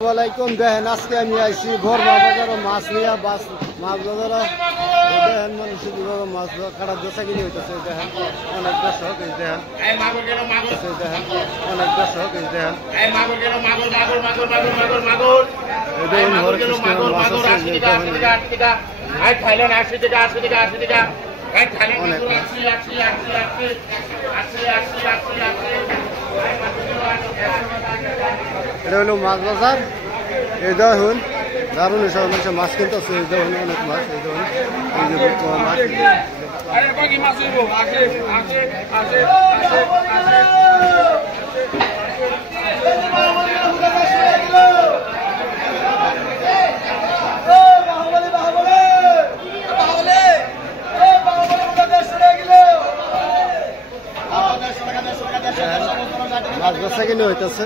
আসসালামাইকুম। দেখেন আজকে আমি আইছি বর্মা বাজার মাছ নিয়ে মাছ বাজারে দেখেন মানুষের বিভাগ মাছ কাটা দশা কিনে হইতেছে। দেখেন অনেক দর্শক দেখেন দেখেন অনেক দর্শক দেখেন এটা হলো মাছ বাজার। এই দেখুন দারুণ হিসাবে মানুষের মাছ কিনতেছে। এই দেখুন অনেক মাছ, এই দেখুন এই যে মাছ বেচা কিনে হইতেছে।